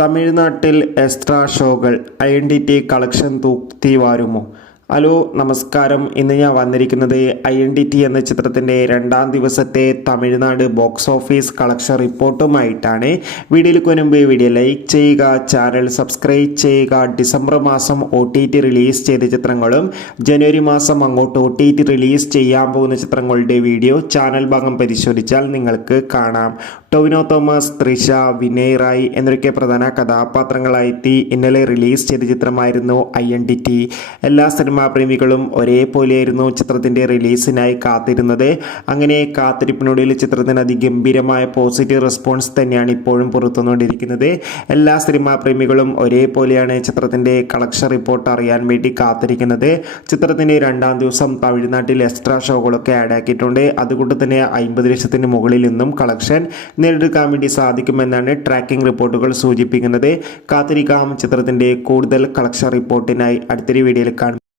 തമിഴ്നാട്ടിൽ എക്സ്ട്രാ ഷോകൾ identity collection തൂത്തി വാരുമോ? Hello നമസ്കാരം. ഇന്ന് ഞാൻ വന്നിരിക്കുന്നത് ഐഡന്റിറ്റി എന്ന ചിത്രത്തിൻ്റെ രണ്ടാം ദിവസത്തെ തമിഴ്നാട് ബോക്സ് ഓഫീസ് കളക്ഷൻ റിപ്പോർട്ടുമായിട്ടാണ്. വീഡിയോയിലേക്ക് മുൻപ് വീഡിയോ ലൈക്ക് ചെയ്യുക, ചാനൽ സബ്സ്ക്രൈബ് ചെയ്യുക. ഡിസംബർ മാസം OTT റിലീസ് ചെയ്ത ചിത്രങ്ങളും ജനുവരി മാസം അങ്ങോട്ട് OTT റിലീസ് ചെയ്യാൻ പോകുന്ന ചിത്രങ്ങളുടെ വീഡിയോ ചാനൽ ഭാഗം പരിശോധിച്ചാൽ നിങ്ങൾക്ക് കാണാം. ടൊവിനോ തോമസ്, തൃഷ, വിനയ് റായ് എന്നൊക്കെ പ്രധാന കഥാപാത്രങ്ങളായി ഇന്നലെ റിലീസ് ചെയ്ത ചിത്രമായിരുന്നു ഐഡന്റിറ്റി. എല്ലാ സിനിമാ പ്രേമികളും ഒരേപോലെയായിരുന്നു ചിത്രത്തിൻ്റെ റിലീസിനായി കാത്തിരുന്നത്. അങ്ങനെ കാത്തിരിപ്പിനൊടുവിൽ ചിത്രത്തിന് അതിഗംഭീരമായ പോസിറ്റീവ് റെസ്പോൺസ് തന്നെയാണ് ഇപ്പോഴും പുറത്തുകൊണ്ടിരിക്കുന്നത്. എല്ലാ സിനിമാ പ്രേമികളും ഒരേപോലെയാണ് ചിത്രത്തിൻ്റെ കളക്ഷൻ റിപ്പോർട്ട് അറിയാൻ വേണ്ടി കാത്തിരിക്കുന്നത്. ചിത്രത്തിൻ്റെ രണ്ടാം ദിവസം തമിഴ്നാട്ടിൽ എക്സ്ട്രാ ഷോകളൊക്കെ ആഡ് ആക്കിയിട്ടുണ്ട്. അതുകൊണ്ട് തന്നെ 50 ലക്ഷത്തിന് മുകളിൽ നിന്നും കളക്ഷൻ നേടിയെടുക്കാൻ വേണ്ടി സാധിക്കുമെന്നാണ് ട്രാക്കിംഗ് റിപ്പോർട്ടുകൾ സൂചിപ്പിക്കുന്നത്. കാത്തിരിക്കാം ചിത്രത്തിൻ്റെ കൂടുതൽ കളക്ഷൻ റിപ്പോർട്ടിനായി. അടുത്തൊരു വീഡിയോയിൽ കാണാം.